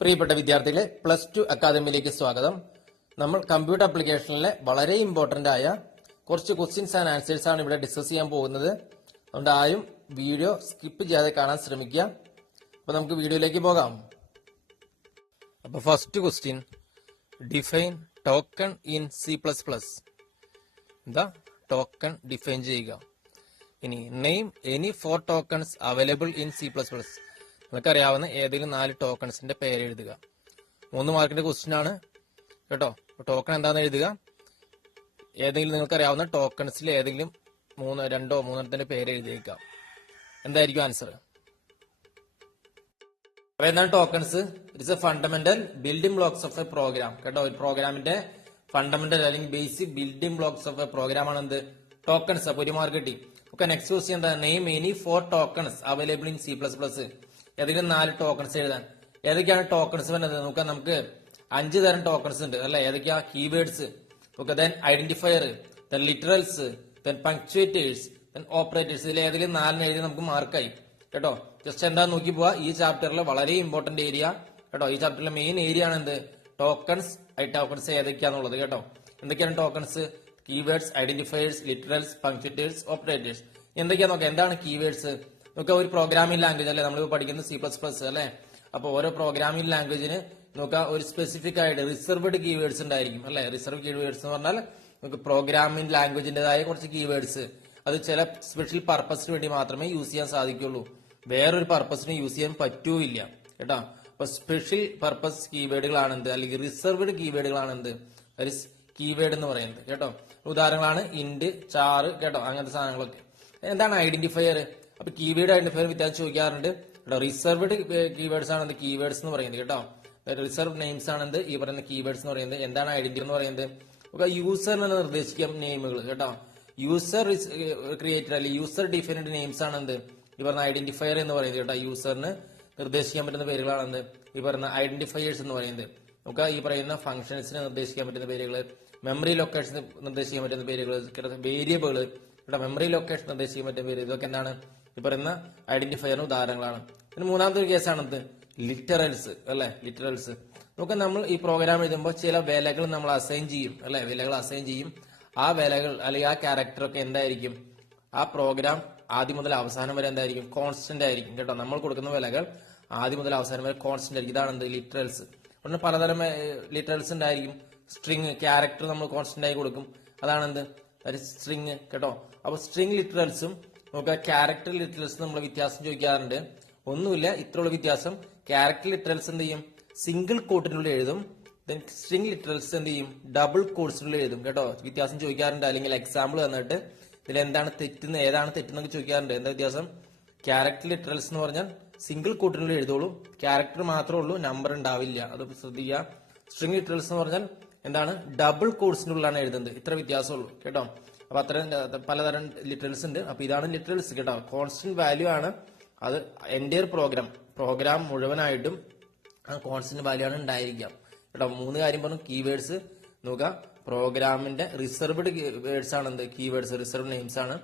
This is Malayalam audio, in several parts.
പ്രിയപ്പെട്ട വിദ്യാർത്ഥികളെ, +2 അക്കാദമിയിലേക്ക് സ്വാഗതം. നമ്മൾ കമ്പ്യൂട്ടർ ആപ്ലിക്കേഷനിലെ വളരെ ഇമ്പോർട്ടന്റ് ആയ കുറച്ച് ക്വസ്റ്റ്യൻസ് ആൻഡ് ആൻസേഴ്സ് ആണ് ഇവിടെ ഡിസ്കസ് ചെയ്യാൻ പോകുന്നത്. അതുകൊണ്ട് ആരും വീഡിയോ സ്കിപ്പ് ചെയ്യാതെ കാണാൻ ശ്രമിക്കുക. അപ്പോൾ നമുക്ക് വീഡിയോയിലേക്ക് പോകാം. അപ്പോൾ first question, define token in C++. എന്താ ടോക്കൺ ഡിഫൈൻ ചെയ്യുക. ഇനി name any 4 tokens available in C++. നിങ്ങൾക്കറിയാവുന്ന ഏതെങ്കിലും 4 ടോക്കൺസിന്റെ പേര് എഴുതുക. 3 മാർക്കിന്റെ ക്വസ്റ്റ്യൻ ആണ് കേട്ടോ. ടോക്കൺ എന്താണെന്ന് എഴുതുക. ഏതെങ്കിലും നിങ്ങൾക്കറിയാവുന്ന ടോക്കൺസിൽ ഏതെങ്കിലും 2-3 പേര് എഴുതിയേക്കുക. എന്തായിരിക്കും ആൻസർ? എന്താണ് tokens? It's a fundamental building blocks of a program കേട്ടോ. ഒരു പ്രോഗ്രാമിന്റെ ഫണ്ടമെന്റൽ അല്ലെങ്കിൽ basic building blocks of a program ആണ് എന്ത്? ടോക്കൺസ്. അപ്പൊ 1 മാർക്ക് കിട്ടി. ഓക്കെ, നെക്സ്റ്റ് ക്വസ്റ്റ്യൻ എന്താ? Name any 4 tokens available in C++. ഏതെങ്കിലും 4 ടോക്കൺസ് എഴുതാൻ. ഏതൊക്കെയാണ് ടോക്കൺസ് വരുന്നത്? നമുക്ക് 5 തരം ടോക്കൺസ് ഉണ്ട് അല്ലെ. ഏതൊക്കെയാ? Keywords, okay, then identifier, then literals, then punctuators, then operators. ഇതിൽ ഏതെങ്കിലും 4 എഴുതി നമുക്ക് മാർക്കായി കേട്ടോ. ജസ്റ്റ് എന്താന്ന് നോക്കി പോവാ. ഈ ചാപ്റ്ററിലെ വളരെ ഇമ്പോർട്ടന്റ് ഏരിയ കേട്ടോ. ഈ ചാപ്റ്ററിലെ മെയിൻ ഏരിയ ആണ് എന്ത്? ടോക്കൺസ്. ടോക്കൺസ് ഏതൊക്കെയാന്നുള്ളത് കേട്ടോ. എന്തൊക്കെയാണ് tokens? Keywords, identifiers, literals, punctuators, operators. എന്തൊക്കെയാ നോക്കാം. എന്താണ് കീവേഡ്സ്? നമുക്ക് ഒരു പ്രോഗ്രാമിംഗ് ലാംഗ്വേജ് അല്ലെ നമ്മൾ പഠിക്കുന്നത് C++ അല്ലെ. അപ്പൊ ഓരോ പ്രോഗ്രാമിംഗ് ലാംഗ്വേജിന് നോക്കാം ഒരു സ്പെസിഫിക് ആയിട്ട് റിസർവ്ഡ് കീവേഡ്സ് ഉണ്ടായിരിക്കും അല്ലെ. റിസർവ് കീവേഡ്സ് എന്ന് പറഞ്ഞാൽ നമുക്ക് പ്രോഗ്രാമിംഗ് ലാംഗ്വേജിന്റേതായ കുറച്ച് കീവേഡ്സ്, അത് ചില സ്പെഷ്യൽ പർപ്പസിന് വേണ്ടി മാത്രമേ യൂസ് ചെയ്യാൻ സാധിക്കുള്ളൂ. വേറൊരു പർപ്പസിന് യൂസ് ചെയ്യാൻ പറ്റൂല്ല കേട്ടോ. അപ്പൊ സ്പെഷ്യൽ പർപ്പസ് കീവേഡുകളാണ് എന്ത്, അല്ലെങ്കിൽ റിസർവ്ഡ് കീവേഡുകളാണ് എന്ത് കീവേഡ് എന്ന് പറയുന്നത് കേട്ടോ. ഉദാഹരണങ്ങളാണ് ഇന്റ്, ചാർ കേട്ടോ, അങ്ങനത്തെ സാധനങ്ങളൊക്കെ. എന്താണ് ഐഡന്റിഫയർ? അപ്പൊ കീവേഡ് ഐഡന്റിഫയർ വ്യത്യാസം ചോദിക്കാറുണ്ട് കേട്ടോ. റിസർവ്ഡ് കീവേഡ്സ് ആണ് എന്ത്? കീവേഡ്സ് എന്ന് പറയുന്നത് കേട്ടോ. റിസർവ് നെയിംസ് ആണ് എന്ത്? ഈ പറയുന്ന കീവേഡ്സ് എന്ന് പറയുന്നത്. എന്താണ് ഐഡന്റിറ്റി എന്ന് പറയുന്നത്? നമുക്ക് യൂസറിനെ നിർദ്ദേശിക്കാം നെയിമുകൾ കേട്ടോ. യൂസർ ക്രിയേറ്റഡ് അല്ലെങ്കിൽ യൂസർ ഡിഫൈൻഡ് നെയിംസ് ആണ് എന്ത്? ഈ പറഞ്ഞ ഐഡന്റിഫയർ എന്ന് പറയുന്നത് കേട്ടോ. യൂസറിന് നിർദ്ദേശിക്കാൻ പറ്റുന്ന പേരുകളാണ് എന്ത്? ഈ പറയുന്ന ഐഡന്റിഫയേഴ്സ് എന്ന് പറയുന്നത്. നമുക്ക് ഈ പറയുന്ന ഫംഗ്ഷൻസിനെ നിർദ്ദേശിക്കാൻ പറ്റുന്ന പേരുകൾ, മെമ്മറി ലൊക്കേഷന് നിർദ്ദേശിക്കാൻ പറ്റുന്ന പേരുകൾ, വേരിയബിൾ കേട്ടോ, മെമ്മറി ലൊക്കേഷൻ നിർദ്ദേശിക്കാൻ പറ്റുന്ന പേര്. ഇതൊക്കെ എന്താണ്? ഈ പറയുന്ന ഐഡന്റിഫയറിന് ഉദാഹരണങ്ങളാണ്. പിന്നെ മൂന്നാമത്തെ ഒരു കേസാണ് എന്ത്? ലിറ്ററൽസ് അല്ലെ. ലിറ്ററൽസ് നമുക്ക് നമ്മൾ ഈ പ്രോഗ്രാം എഴുതുമ്പോൾ ചില വിലകൾ നമ്മൾ അസൈൻ ചെയ്യും അല്ലെ. വിലകൾ അസൈൻ ചെയ്യും. ആ വിലകൾ അല്ലെങ്കിൽ ആ ക്യാരക്ടർ ഒക്കെ എന്തായിരിക്കും? ആ പ്രോഗ്രാം ആദ്യം മുതൽ അവസാനം വരെ എന്തായിരിക്കും? കോൺസ്റ്റന്റ് ആയിരിക്കും കേട്ടോ. നമ്മൾ കൊടുക്കുന്ന വിലകൾ ആദ്യം മുതൽ അവസാനം വരെ കോൺസ്റ്റന്റ് ആയിരിക്കും. ഇതാണ് എന്ത്? ലിറ്ററൽസ്. ഒന്ന് പലതരം ലിറ്ററൽസ് ഉണ്ടായിരിക്കും. സ്ട്രിങ്, ക്യാരക്ടർ നമ്മൾ കോൺസ്റ്റന്റ് ആയി കൊടുക്കും. അതാണ് എന്ത്? സ്ട്രിങ് കേട്ടോ. അപ്പൊ സ്ട്രിങ് ലിറ്ററൽസും നമുക്ക് ക്യാരക്ടർ ലിറ്ററൽസും നമ്മൾ വ്യത്യാസം ചോദിക്കാറുണ്ട്. ഒന്നുമില്ല, ഇത്രയുള്ള വ്യത്യാസം. ക്യാരക്ടർ ലിറ്ററൽസ് എന്ത് ചെയ്യും? സിംഗിൾ കോട്ടിനുള്ളിൽ എഴുതും. ദെൻ സ്ട്രിങ് ലിറ്ററൽസ് എന്ത് ചെയ്യും? ഡബിൾ കോട്സിനുള്ളിൽ എഴുതും കേട്ടോ. വ്യത്യാസം ചോദിക്കാറുണ്ട്. അല്ലെങ്കിൽ എക്സാമ്പിൾ തന്നിട്ട് ഇതിൽ എന്താണ് തെറ്റുന്നത്, ഏതാണ് തെറ്റെന്നൊക്കെ ചോദിക്കാറുണ്ട്. എന്താ വ്യത്യാസം? ക്യാരക്ടർ ലിറ്ററൽസ് എന്ന് പറഞ്ഞാൽ സിംഗിൾ കോട്ടിനുള്ളിൽ എഴുതോളൂ. ക്യാരക്ടർ മാത്രമേ ഉള്ളൂ, നമ്പർ ഉണ്ടാവില്ല. അത് ശ്രദ്ധിക്കുക. സ്ട്രിങ് ലിറ്ററൽസ് എന്ന് പറഞ്ഞാൽ എന്താണ്? ഡബിൾ കോട്സിനുള്ളിലാണ് എഴുതുന്നത്. ഇത്ര വ്യത്യാസമുള്ളൂ കേട്ടോ. അപ്പൊ അത്തരം പലതരം ലിറ്ററൽസ് ഉണ്ട്. അപ്പൊ ഇതാണ് ലിറ്ററൽസ് കേട്ടോ. കോൺസ്റ്റന്റ് വാല്യൂ ആണ് അത്. എന്റയർ പ്രോഗ്രാം മുഴുവനായിട്ടും ആ കോൺസ്റ്റന്റ് വാല്യൂ ആണ് ഉണ്ടായിരിക്കാം കേട്ടോ. 3 കാര്യം പറഞ്ഞു. കീവേഡ്സ് നോക്കുക. പ്രോഗ്രാമിന്റെ റിസർവ്ഡ് വേർഡ്സ് ആണ് എന്ത്? കീവേഡ്സ്. റിസർവ് നെയിംസ് ആണ്.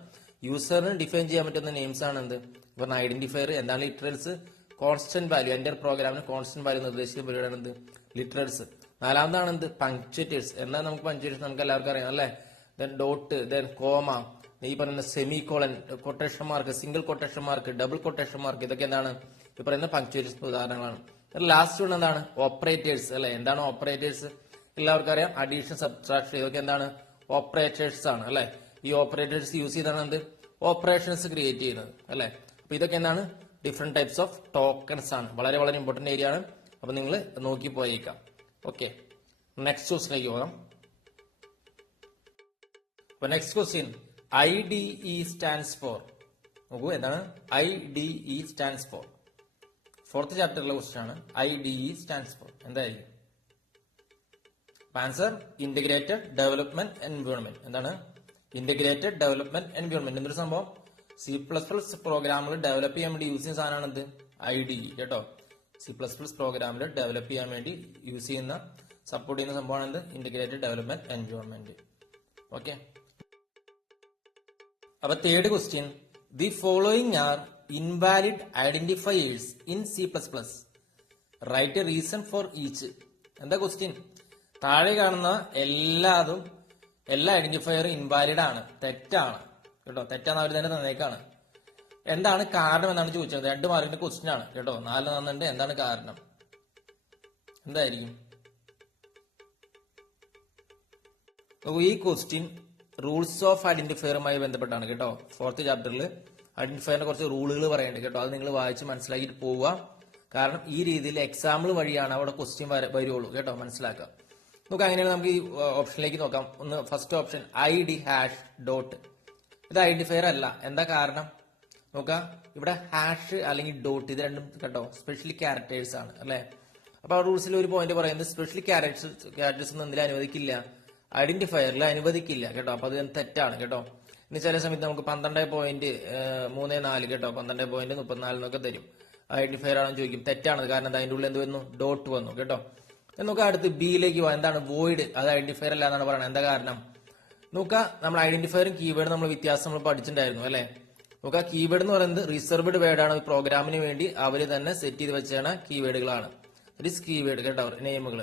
യൂസറിന് ഡിഫൈൻ ചെയ്യാൻ പറ്റുന്ന നെയിംസ് ആണ് എന്ത്? പറഞ്ഞ ഐഡന്റിഫയർ. എന്താണ് ലിറ്ററൽസ്? Constant value. എന്റയർ പ്രോഗ്രാമിന് കോൺസ്റ്റന്റ് വാല്യൂ നിർദ്ദേശിക്കുന്ന പരിപാടിയാണ് എന്ത്? ലിറ്ററൽസ്. 4ാമതാണ് എന്ത്? പങ്ക്ച്വേറ്റേഴ്സ്. എന്നാൽ നമുക്ക് പങ്ക്ച്വേറ്റേഴ്സ് നമുക്ക് എല്ലാവർക്കും അറിയാം അല്ലെ. ദെൻ ഡോട്ട്, ദെൻ കോമ, ഈ പറയുന്ന semi colon, quotation mark, single quotation mark, double quotation mark. ഇതൊക്കെ എന്താണ്? ഈ പറയുന്ന പങ്ക്ച്വേറ്റേഴ്സ് ഉദാഹരണങ്ങളാണ്. ലാസ്റ്റ് വൺ എന്താണ്? ഓപ്പറേറ്റേഴ്സ് അല്ലെ. എന്താണ് ഓപ്പറേറ്റേഴ്സ്? എല്ലാവർക്കും അറിയാം. അഡീഷൻ, സബ്ട്രാക്ഷൻ, ഇതൊക്കെ എന്താണ്? ഓപ്പറേറ്റേഴ്സ് ആണ് അല്ലെ. ഈ ഓപ്പറേറ്റേഴ്സ് യൂസ് ചെയ്താണ് എന്ത്? ഓപ്പറേഷൻസ് ക്രിയേറ്റ് ചെയ്യുന്നത് അല്ലെ. അപ്പൊ ഇതൊക്കെ എന്താണ്? ഡിഫറെന്റ് ടൈപ്സ് ഓഫ് ടോക്കൺസ് ആണ്. വളരെ വളരെ ഇമ്പോർട്ടന്റ് ഏരിയ ആണ്. അപ്പൊ നിങ്ങൾ നോക്കി പോയേക്കാം. ഓക്കെ, നെക്സ്റ്റ് ക്വസ്റ്റിലേക്ക് പോകാം. അപ്പൊ next question, IDE stands for. നോക്കൂ, എന്താണ് IDE സ്റ്റാൻഡ്സ് ഫോർ? 4th ചാപ്റ്ററിലെ ക്വസ്റ്റ്യൻ ആണ്. IDE സ്റ്റാൻഡ്സ് ഫോർ എന്തായിരിക്കും? Answer integrated development environment. എന്താണ് ഇന്റഗ്രേറ്റഡ് ഡെവലപ്മെന്റ് എൻവയോൺമെന്റ്? എന്തൊരു സംഭവം? C++ പ്രോഗ്രാമുകൾ ഡെവലപ്പ് ചെയ്യാൻ വേണ്ടി യൂസ് ചെയ്യുന്ന സാധനമാണ് എന്ത്? IDE കേട്ടോ. C++ പ്രോഗ്രാമിൽ ഡെവലപ്പ് ചെയ്യാൻ വേണ്ടി യൂസ് ചെയ്യുന്ന, സപ്പോർട്ട് ചെയ്യുന്ന സംഭവമാണ് എന്ത്? Integrated development environment. ഓക്കെ, അപ്പൊ 3rd question, the following are invalid identifiers in C++. Write a reason for each. എന്താ ക്വസ്റ്റ്യൻ? താഴെ കാണുന്ന എല്ലാ ഐഡന്റിഫയറും ഇൻവാലിഡ് ആണ്, തെറ്റാണ് കേട്ടോ. തെറ്റാന്ന് അവർ തന്നെ തന്നേക്കാണ്. എന്താണ് കാരണം എന്നാണ് ചോദിച്ചത്. 2 മാർക്കിന്റെ ക്വസ്റ്റ്യൻ ആണ് കേട്ടോ. 4 തന്നിട്ടുണ്ട്. എന്താണ് കാരണം? എന്തായിരിക്കും? ഈ ക്വസ്റ്റ്യൻ റൂൾസ് ഓഫ് ഐഡന്റിഫയറുമായി ബന്ധപ്പെട്ടാണ് കേട്ടോ. 4th ചാപ്റ്ററിൽ ഐഡന്റിഫയറിന്റെ കുറച്ച് റൂളുകൾ പറയുന്നുണ്ട് കേട്ടോ. അത് നിങ്ങൾ വായിച്ച് മനസ്സിലാക്കിയിട്ട് പോവുക. കാരണം ഈ രീതിയിൽ എക്സാമ്പിൾ വഴിയാണ് അവിടെ ക്വസ്റ്റ്യൻ വരുള്ളൂ കേട്ടോ. മനസ്സിലാക്കുക. നമുക്ക് അങ്ങനെയാണ് നമുക്ക് ഈ ഓപ്ഷനിലേക്ക് നോക്കാം. ഒന്ന് first option ID hash dot. ഇത് ഐഡന്റിഫയർ അല്ല. എന്താ കാരണം? നോക്കാം. ഇവിടെ ഹാഷ് അല്ലെങ്കിൽ ഡോട്ട് ഇത് രണ്ടും കേട്ടോ സ്പെഷ്യൽ ക്യാരക്ടേഴ്സ് ആണ് അല്ലെ. അപ്പൊ റൂൾസിൽ ഒരു പോയിന്റ് പറയുന്നത് സ്പെഷ്യൽ ക്യാരക്ടേഴ്സ് ഒന്നും എന്തിലും അനുവദിക്കില്ല, ഐഡന്റിഫയറിൽ അനുവദിക്കില്ല കേട്ടോ. അപ്പൊ അത് തെറ്റാണ് കേട്ടോ. ഇനി ചില സമയത്ത് നമുക്ക് 12.34 കേട്ടോ 12.34 എന്നൊക്കെ തരും. ഐഡന്റിഫയർ ആണെന്ന് ചോദിക്കും. തെറ്റാണ്. കാരണം അതിന്റെ ഉള്ളിൽ എന്ത് വന്നു? ഡോട്ട് വന്നു കേട്ടോ. നോക്കുക അടുത്ത് ബിയിലേക്ക് പോകാം. എന്താണ്? വോയിഡ്. അത് ഐഡന്റിഫയർ അല്ല എന്നാണ് പറയുന്നത്. എന്താ കാരണം? നോക്കുക, നമ്മൾ ഐഡന്റിഫയറും കീവേഡും നമ്മൾ വ്യത്യാസം നമ്മൾ പഠിച്ചിട്ടുണ്ടായിരുന്നു അല്ലെ. നോക്കുക, കീവേഡ് എന്ന് പറയുന്നത് റിസർവ്ഡ് വേർഡ് ആണ്. പ്രോഗ്രാമിന് വേണ്ടി അവര് തന്നെ സെറ്റ് ചെയ്ത് വെച്ചാണ് കീവേഡുകളാണ്. കീവേഡ് കേട്ടോ, നെയിമുകൾ.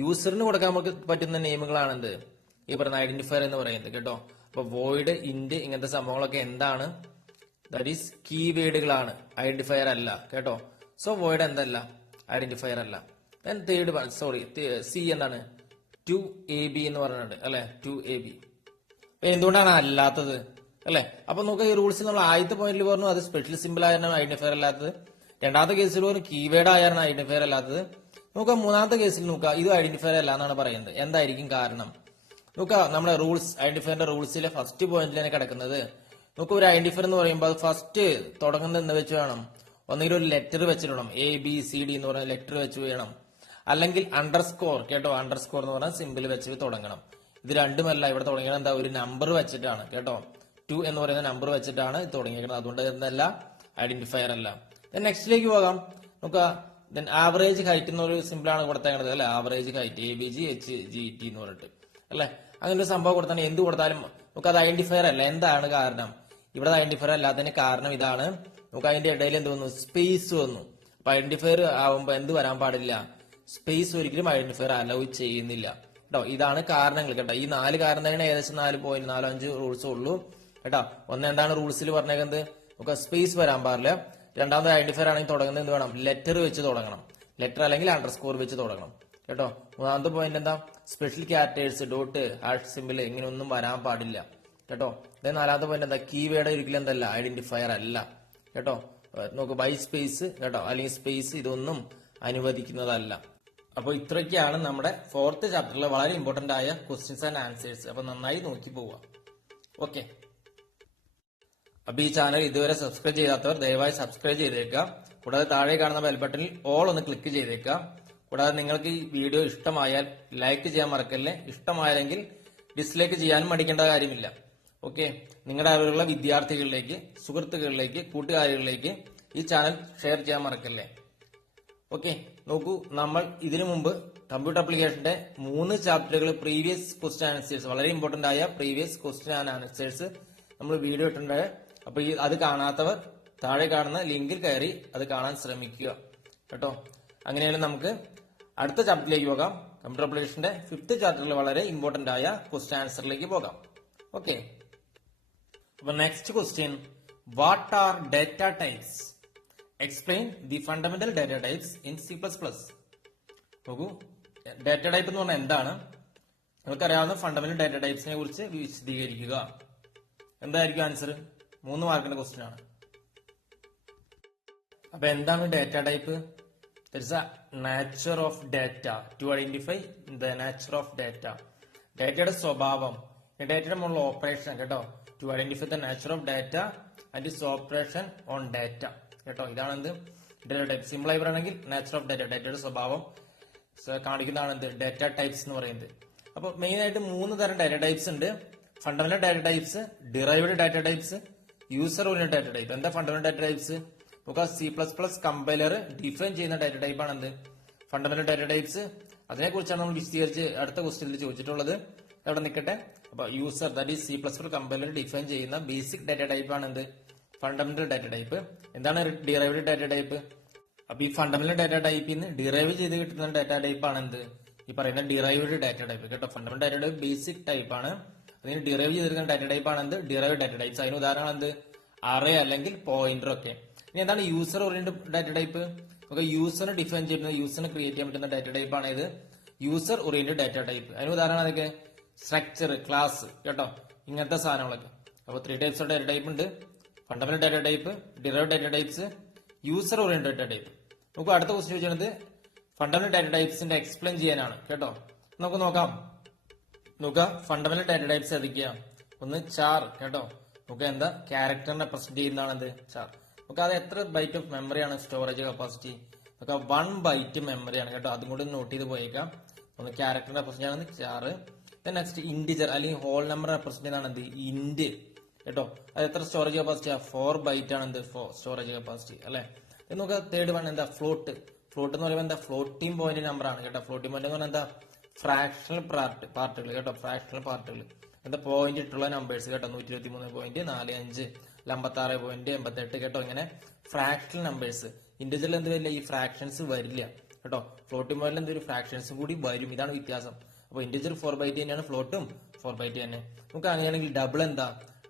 യൂസറിന് കൊടുക്കാൻ നമുക്ക് പറ്റുന്ന നെയിമുകളാണ് എന്ത് ഈ പറയുന്ന ഐഡന്റിഫയർ എന്ന് പറയുന്നത് കേട്ടോ. അപ്പൊ വോയിഡ്, ഇന്റ് ഇങ്ങനത്തെ സംഭവങ്ങളൊക്കെ എന്താണ്? ദാറ്റ് ഈസ് കീവേഡുകളാണ്, ഐഡന്റിഫയർ അല്ല കേട്ടോ. സോ വോയിഡ് എന്തല്ല? ഐഡന്റിഫയർ അല്ല. തേർഡ് വൺ സി എന്താണ്? 2AB എന്ന് പറഞ്ഞിട്ടുണ്ട് അല്ലെ. 2AB എന്തുകൊണ്ടാണ് അല്ലാത്തത് അല്ലെ? അപ്പൊ നോക്കുക, ഈ റൂൾസ് നമ്മൾ ആദ്യത്തെ പോയിന്റിൽ പറഞ്ഞു അത് സ്പെഷ്യൽ സിമ്പിൾ ആയാണ് ഐഡന്റിഫയർ അല്ലാത്തത്. രണ്ടാമത്തെ കേസിൽ പറഞ്ഞു കീവേഡ് ആയാണ് ഐഡന്റിഫയർ അല്ലാത്തത്. നോക്കുക മൂന്നാമത്തെ കേസിൽ നോക്കുക ഇത് ഐഡന്റിഫയർ അല്ല എന്നാണ് പറയുന്നത്. എന്തായിരിക്കും കാരണം? നോക്കുക, നമ്മുടെ റൂൾസ് ഐഡന്റിഫയറിന്റെ റൂൾസിലെ ഫസ്റ്റ് പോയിന്റിലാണ് കിടക്കുന്നത്. നോക്കുക, ഒരു ഐഡന്റിഫയർ എന്ന് പറയുമ്പോൾ അത് ഫസ്റ്റ് തുടങ്ങുന്നത് എന്ന് വെച്ച് വേണം. ഒന്നുകിൽ ഒരു ലെറ്റർ വെച്ചിടണം, ABCD എന്ന് പറയുന്ന ലെറ്റർ വെച്ച് വേണം. അല്ലെങ്കിൽ അണ്ടർസ്കോർ കേട്ടോ, അണ്ടർസ്കോർ എന്ന് പറഞ്ഞാൽ സിമ്പിൾ വെച്ച് തുടങ്ങണം. ഇത് രണ്ടുമല്ല. ഇവിടെ തുടങ്ങിയത് എന്താ? ഒരു നമ്പർ വെച്ചിട്ടാണ് കേട്ടോ. 2 എന്ന് പറയുന്ന നമ്പർ വെച്ചിട്ടാണ് തുടങ്ങിയിരിക്കുന്നത്. അതുകൊണ്ട് എന്നല്ല ഐഡന്റിഫയർ അല്ല. നെക്സ്റ്റിലേക്ക് പോകാം. നോക്കുക, ആവറേജ് ഹൈറ്റ് എന്നൊരു സിമ്പിൾ ആണ് കൊടുത്തേക്കുന്നത് അല്ലെ. ആവറേജ് ഹൈറ്റ് ABGHGT എന്ന് പറഞ്ഞിട്ട് അല്ലെ. അങ്ങനെ ഒരു സംഭവം കൊടുത്താൽ എന്ത് കൊടുത്താലും നമുക്ക് അത് ഐഡന്റിഫയർ അല്ല. എന്താണ് കാരണം? ഇവിടെ ഐഡന്റിഫയർ അല്ലാത്തതിന് കാരണം ഇതാണ്. നമുക്ക് അതിന്റെ ഇടയിൽ എന്ത് വന്നു? സ്പേസ് വന്നു. അപ്പൊ ഐഡന്റിഫയർ ആവുമ്പോ എന്ത് വരാൻ പാടില്ല? സ്പേസ് ഒരിക്കലും ഐഡന്റിഫയർ അലൗ ചെയ്യുന്നില്ല കേട്ടോ. ഇതാണ് കാരണങ്ങൾ കേട്ടോ. ഈ 4 കാരണം തന്നെയാണ് ഏകദേശം 4.45 റൂൾസ് ഉള്ളൂ കേട്ടോ. ഒന്ന് എന്താണ് റൂൾസിൽ പറഞ്ഞേക്കുന്നത്? നമുക്ക് സ്പേസ് വരാൻ പാടില്ല. രണ്ടാമത് ഐഡന്റിഫയർ ആണെങ്കിൽ തുടങ്ങുന്നത് എന്ത് വേണം? ലെറ്റർ വെച്ച് തുടങ്ങണം. ലെറ്റർ അല്ലെങ്കിൽ അണ്ടർസ്കോർ വെച്ച് തുടങ്ങണം കേട്ടോ. മൂന്നാമത്തെ പോയിന്റ് എന്താ? Special characters, dot, hash simple ഇങ്ങനെയൊന്നും വരാൻ പാടില്ല കേട്ടോ. നാലാമത്തെ പോയിന്റ് എന്താ? കീവേഡ് ഒരിക്കലും എന്തല്ല? ഐഡന്റിഫയർ അല്ല കേട്ടോ. നോക്ക്, ബൈ സ്പേസ് കേട്ടോ അല്ലെങ്കിൽ സ്പേസ് ഇതൊന്നും അനുവദിക്കുന്നതല്ല. അപ്പോൾ ഇത്രയൊക്കെയാണ് നമ്മുടെ 4th ചാപ്റ്ററിലെ വളരെ ഇമ്പോർട്ടന്റ് ആയ ക്വസ്റ്റ്യൻസ് ആൻഡ് ആൻസേഴ്സ്. അപ്പൊ നന്നായി നോക്കി പോവുക. ഓക്കെ. അപ്പൊ ഈ ചാനൽ ഇതുവരെ സബ്സ്ക്രൈബ് ചെയ്യാത്തവർ ദയവായി സബ്സ്ക്രൈബ് ചെയ്തേക്കുക. കൂടാതെ താഴെ കാണുന്ന ബെൽ ബട്ടണിൽ ഓൾ ഒന്ന് ക്ലിക്ക് ചെയ്തേക്കുക. കൂടാതെ നിങ്ങൾക്ക് ഈ വീഡിയോ ഇഷ്ടമായാൽ ലൈക്ക് ചെയ്യാൻ മറക്കല്ലേ. ഇഷ്ടമായെങ്കിൽ ഡിസ്ലൈക്ക് ചെയ്യാനും മടിക്കേണ്ട കാര്യമില്ല. ഓക്കെ. നിങ്ങളുടെ അറിവുള്ള വിദ്യാർത്ഥികളിലേക്ക്, സുഹൃത്തുക്കളിലേക്ക്, കൂട്ടുകാരികളിലേക്ക് ഈ ചാനൽ ഷെയർ ചെയ്യാൻ മറക്കല്ലേ. ഓക്കെ. നോക്കൂ, നമ്മൾ ഇതിനു മുമ്പ് കമ്പ്യൂട്ടർ ആപ്ലിക്കേഷന്റെ 3 ചാപ്റ്ററുകൾ പ്രീവിയസ് ക്വസ്റ്റ്യൻ ആൻസേഴ്സ്, വളരെ ഇമ്പോർട്ടന്റ് ആയ പ്രീവിയസ് ക്വസ്റ്റ്യൻ ആൻഡ് ആൻസേഴ്സ് നമ്മൾ വീഡിയോ ഇട്ടിട്ടുണ്ട്. അപ്പൊ അത് കാണാത്തവർ താഴെ കാണുന്ന ലിങ്കിൽ കയറി അത് കാണാൻ ശ്രമിക്കുക കേട്ടോ. അങ്ങനെയാണെങ്കിൽ നമുക്ക് അടുത്ത ചാപ്റ്ററിലേക്ക് പോകാം. കമ്പ്യൂട്ടർ ആപ്ലിക്കേഷന്റെ 5th ചാപ്റ്ററിൽ വളരെ ഇമ്പോർട്ടന്റ് ആയ ക്വസ്റ്റ്യൻ ആൻസറിലേക്ക് പോകാം. ഓക്കെ. അപ്പൊ next question, what are data types? Explain the fundamental data types in C++. നോക്കൂ, ഡാറ്റ ടൈപ്പ് എന്ന് പറഞ്ഞാൽ എന്താണ്? നിങ്ങൾക്കറിയാവുന്ന ഫണ്ടമെന്റൽ ഡാറ്റ ടൈപ്സിനെ കുറിച്ച് വിശദീകരിക്കുക. എന്തായിരിക്കും ആൻസർ? 3 മാർക്കിന്റെ ക്വസ്റ്റ്യൻ ആണ്. അപ്പൊ എന്താണ് data type? There's a nature of data to identify the nature of data. ഡാറ്റയുടെ സ്വഭാവം, ഡാറ്റയുടെ മുകളിൽ ഓപ്പറേഷൻ കേട്ടോ. To identify the nature of data and its operation on data കേട്ടോ. ഇതാണ് എന്ത്? Data type. സിമ്പിൾ ആയി പറയുകയാണെങ്കിൽ നാച്ചർ ഓഫ് ഡാറ്റ, ഡാറ്റയുടെ സ്വഭാവം കാണിക്കുന്നതാണ് എന്ത്? ഡാറ്റ ടൈപ്സ് എന്ന് പറയുന്നത്. അപ്പൊ മെയിൻ ആയിട്ട് 3 തരം ഡാറ്റ ടൈപ്സ് ഉണ്ട്. Fundamental data types, derived data types, user oriented data type. എന്താ ഫണ്ടമെന്റൽ ഡാറ്റ ടൈപ്സ്? നമുക്ക് C++ കമ്പൈലർ ഡിഫൈൻ ചെയ്യുന്ന ഡാറ്റ ടൈപ്പ് ആണ് എന്ത്? Fundamental data types. അതിനെക്കുറിച്ചാണ് നമ്മൾ വിശദീകരിച്ച് അടുത്ത ക്വസ്റ്റ്യനിൽ ചോദിച്ചിട്ടുള്ളത്. അവിടെ നിൽക്കട്ടെ. അപ്പൊ user, that is C++ compiler define ചെയ്യുന്ന ബേസിക് ഡാറ്റ ടൈപ്പ് ആണ് എന്ത്? Fundamental data type. എന്താണ് ഡിറൈവ്ഡ് ഡാറ്റ ടൈപ്പ്? അപ്പൊ ഈ ഫണ്ടമെന്റൽ ഡാറ്റ ടൈപ്പിൽ നിന്ന് ഡിറൈവ് ചെയ്ത് കിട്ടുന്ന ഡാറ്റ ടൈപ്പ് ആണ് എന്ത് ഈ പറയുന്ന ഡിറൈവ്ഡ് ഡാറ്റ ടൈപ്പ് കേട്ടോ. ഫണ്ടമെന്റൽ ഡാറ്റയുടെ ബേസിക് ടൈപ്പ് ആണ്. അതിന് ഡിറൈവ് ചെയ്തിരിക്കുന്ന ഡാറ്റ ടൈപ്പ് ആണ് എന്ത് ഡിറൈവ് ഡാറ്റ ടൈപ്സ്. അതിന് ഉദാഹരണം എന്ത് അറേ അല്ലെങ്കിൽ പോയിന്റർ ഒക്കെ. ഇനി എന്താണ് യൂസർ ഓറിയന്റഡ് ഡാറ്റ ടൈപ്പ്? നമുക്ക് യൂസറിനെ ഡിഫൈൻ ചെയ്യുന്ന യൂസറിനെ ക്രിയേറ്റ് ചെയ്യാൻ പറ്റുന്ന ഡാറ്റ ടൈപ്പ് ആണ് ഇത് യൂസർ ഓറിയന്റഡ് ഡാറ്റ ടൈപ്പ്. അതിന് ഉദാഹരണം അതൊക്കെ സ്ട്രക്ചർ, ക്ലാസ് കേട്ടോ, ഇങ്ങനത്തെ സാധനങ്ങളൊക്കെ. അപ്പോൾ 3 ടൈപ്സ് ഓഫ് ഡാറ്റ ടൈപ്പ് ഉണ്ട്: fundamental data type, derive data types, user oriented data type. നമുക്ക് അടുത്ത ക്വസ്റ്റ്യൻ ചോദിക്കുന്നത് ഫണ്ടമെന്റൽ ഡാറ്റ ടൈപ്സിന്റെ എക്സ്പ്ലെയിൻ ചെയ്യാനാണ് കേട്ടോ. നമുക്ക് നോക്കാം. ഫണ്ടമെന്റൽ ഡാറ്റ ടൈപ്സ് ഏതൊക്കെയാ? ഒന്ന് ചാർ കേട്ടോ. നമുക്ക് എന്താ ക്യാരക്ടറിനെ റെപ്രസെന്റ് ചെയ്യുന്നതാണ് എന്ത് ചാർ. നമുക്ക് അത് എത്ര ബൈറ്റ് ഓഫ് മെമ്മറിയാണ് സ്റ്റോറേജ് കപ്പാസിറ്റി? നമുക്ക് 1 ബൈറ്റ് മെമ്മറിയാണ് കേട്ടോ. അതും കൂടി നോട്ട് ചെയ്ത് പോയേക്കാം. ഒന്ന് ക്യാരക്ടറിനെ റെപ്രസെന്റ് ചെയ്യുന്നത് ചാർ. നെക്സ്റ്റ് ഇൻഡിജർ അല്ലെങ്കിൽ ഹോൾ നമ്പർ റെപ്രസെന്റ് ചെയ്യുന്നതാണ് എന്ത് ഇന്റ് കേട്ടോ. അത് എത്ര സ്റ്റോറേജ് കപ്പാസിറ്റി? 4 ബൈറ്റ് ആണ് എന്ത് സ്റ്റോറേജ് കപ്പാസിറ്റി അല്ലെ. നമുക്ക് തേർഡ് വൺ എന്താ ഫ്ലോട്ട്. ഫ്ലോട്ട് എന്ന് പറയുമ്പോൾ എന്താ ഫ്ലോട്ടിംഗ് പോയിന്റ് നമ്പർ ആണ് കേട്ടോ. ഫ്ലോട്ടിംഗ് പോയിന്റ് എന്ന് പറഞ്ഞാൽ എന്താ ഫ്രാക്ഷണൽ പാർട്ടുകൾ കേട്ടോ. ഫ്രാക്ഷണൽ പാർട്ടുകൾ എന്താ പോയിന്റ് ഇട്ടുള്ള നമ്പേഴ്സ് കേട്ടോ. 123.45, 56.88 കേട്ടോ. ഇങ്ങനെ ഫ്രാക്ഷണൽ നമ്പേഴ്സ്. ഇൻഡിവിജ്വൽ എന്ത് വരില്ല, ഈ ഫ്രാക്ഷൻസ് വരില്ല കേട്ടോ. ഫ്ലോട്ടിംഗ് പോയിന്റിൽ എന്തൊരു ഫ്രാക്ഷൻസും കൂടി വരും. ഇതാണ് വ്യത്യാസം. അപ്പൊ ഇൻഡിവിജ്വൽ 4 ബൈറ്റ് തന്നെയാണ്, ഫ്ലോട്ടും 4 ബൈറ്റ് തന്നെ. നമുക്ക് അങ്ങനെയാണെങ്കിൽ ഡബിൾ എന്താ?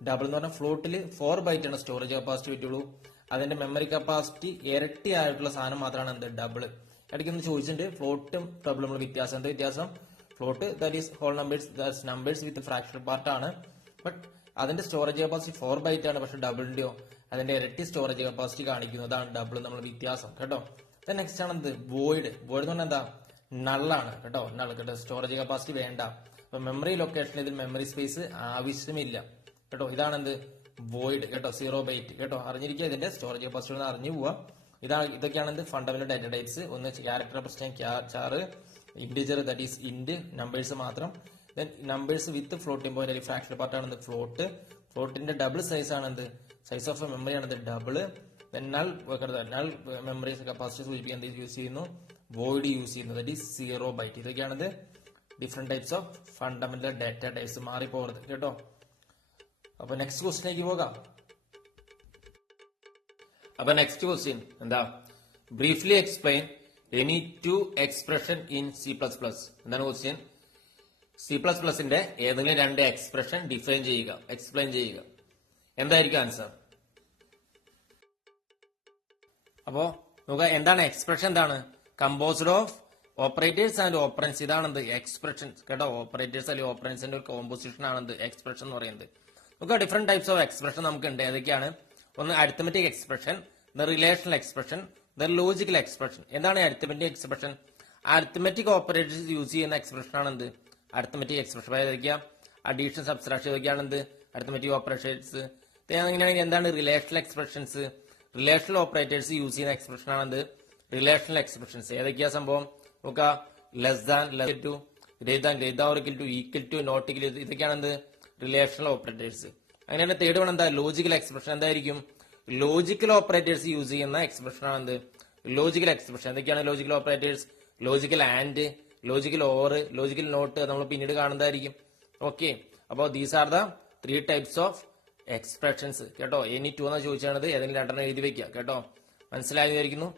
ഡബിൾ എന്ന് പറഞ്ഞാൽ ഫ്ലോട്ടിൽ 4 ബൈറ്റ് ആണ് സ്റ്റോറേജ് കപ്പാസിറ്റി പറ്റുള്ളൂ. അതിന്റെ മെമ്മറി കപ്പാസിറ്റി ഇരട്ടി ആയിട്ടുള്ള സാധനം മാത്രമാണ് എന്ത് ഡബിൾ. ഇടയ്ക്കൊന്ന് ചോദിച്ചിട്ടുണ്ട് ഫ്ലോട്ടും ഡബിളും നമ്മൾ വ്യത്യാസം. എന്താ വ്യത്യാസം? Float that is whole numbers, numbers with fractional part ആണ്. ബട്ട് അതിന്റെ സ്റ്റോറേജ് കപ്പാസിറ്റി 4 ബൈറ്റ് ആണ്. പക്ഷെ ഡബിളിന്റെയോ അതിന്റെ ഇരട്ടി സ്റ്റോറേജ് കപ്പാസിറ്റി കാണിക്കുന്നു. അതാണ് ഡബിൾ നമ്മൾ വ്യത്യാസം കേട്ടോ. നെക്സ്റ്റ് ആണ് എന്ത് വോയിഡ്. വോയിഡ് എന്ന് പറഞ്ഞാൽ എന്താ നള്ളാണ് കേട്ടോ. നൾ കേട്ടോ. സ്റ്റോറേജ് കപ്പാസിറ്റി വേണ്ട. അപ്പൊ മെമ്മറി ലൊക്കേഷനിൽ ഇതിൽ മെമ്മറി സ്പേസ് ആവശ്യമില്ല കേട്ടോ. ഇതാണ് എന്ത് വോയിഡ് കേട്ടോ. 0 ബൈറ്റ് കേട്ടോ. അറിഞ്ഞിരിക്കുക ഇതിന്റെ സ്റ്റോറേജ് കപ്പാസിറ്റി ഒന്ന് അറിഞ്ഞു പോവാ. ഇതൊക്കെയാണ് എന്ത് ഫണ്ടമെന്റൽ ഡാറ്റ ടൈപ്സ്. ഒന്ന് character represent char, integer that is int, numbers മാത്രം. Then numbers with floating point അല്ലെങ്കിൽ ഫ്രാക്ഷണൽ പാർട്ട് ആണ് ഫ്ലോട്ട്. ഫ്ലോട്ടിന്റെ ഡബിൾ സൈസ് ആണ് എന്ത് സൈസ് ഓഫ് മെമ്മറി ആണ് double. Then null memory capacity സൂചിപ്പിക്കാൻ യൂസ് ചെയ്യുന്നു, വോയിഡ് യൂസ് ചെയ്യുന്നു ദാറ്റ് ഈസ് 0 ബൈറ്റ്. ഇതൊക്കെയാണത് different types of fundamental data types. മാറിപ്പോകരുത് കേട്ടോ. അപ്പൊ നെക്സ്റ്റ് ക്വസ്റ്റിലേക്ക് പോകാം. അപ്പൊ നെക്സ്റ്റ് ക്വസ്റ്റ്യൻ എന്താ? Briefly explain any 2 expression in C++. എന്താണ് ക്വസ്റ്റ്യൻ? C++ന്റെ ഏതെങ്കിലും 2 എക്സ്പ്രഷൻ ഡിഫൈൻ ചെയ്യുക, എക്സ്പ്ലെയിൻ ചെയ്യുക. എന്തായിരിക്കും ആൻസർ? അപ്പോ നോക്കുക എന്താണ് എക്സ്പ്രഷൻ. എന്താണ്? Composed of operators and operands. ഇതാണെന്ത് എക്സ്പ്രഷൻ കേട്ടോ. ഓപ്പറേറ്റേഴ്സ് അല്ലെങ്കിൽ ഓപ്പറൻസിന്റെ ഒരു കോമ്പോസിഷൻ ആണെന്ത് എക്സ്പ്രഷൻ എന്ന് പറയുന്നത്. നമുക്ക് ഡിഫറെന്റ് ടൈപ്സ് ഓഫ് എക്സ്പ്രഷൻ നമുക്കുണ്ട്. ഏതൊക്കെയാണ്? ഒന്ന് arithmetic expression, relational expression, logical expression. എന്താണ് arithmetic expression? Arithmetic operators use ചെയ്യുന്ന എക്സ്പ്രഷൻ ആണ് എന്ത് അരിത്തമെറ്റിക് എക്സ്പ്രഷൻ. ഏതൊക്കെയാ? Addition, subtraction. ഇതൊക്കെയാണ് എന്ത് അരിത്തമെറ്റിക് ഓപ്പറേറ്റേഴ്സ്. അങ്ങനെയാണെങ്കിൽ എന്താണ് relational expressions? Relational operators use ചെയ്യുന്ന എക്സ്പ്രഷൻ ആണ് എന്ത് റിലേഷണൽ എക്സ്പ്രഷൻസ്. ഏതൊക്കെയാ സംഭവം? നോക്കുക less than, less to, greater than, greater or equal to, equal to, not equal to. ഇതൊക്കെയാണ് എന്ത് റിലേഷണൽ ഓപ്പറേറ്റേഴ്സ്. അങ്ങനെയാണ് തേർഡ് വൺ എന്താ? Logical expression. എന്തായിരിക്കും? ലോജിക്കൽ ഓപ്പറേറ്റേഴ്സ് യൂസ് ചെയ്യുന്ന എക്സ്പ്രഷൻ ആണ് എന്ത് ലോജിക്കൽ എക്സ്പ്രഷൻ. എന്തൊക്കെയാണ് logical operators? Logical and, logical or, logical not. നമ്മൾ പിന്നീട് കാണുന്നതായിരിക്കും. ഓക്കെ. അപ്പോൾ these are the 3 types of expressions കേട്ടോ. എനി 2 എന്നാണ് ചോദിച്ചാണത്. ഏതെങ്കിലും 2 എഴുതി വെക്കുക കേട്ടോ. മനസ്സിലായി വിചാരിക്കുന്നു.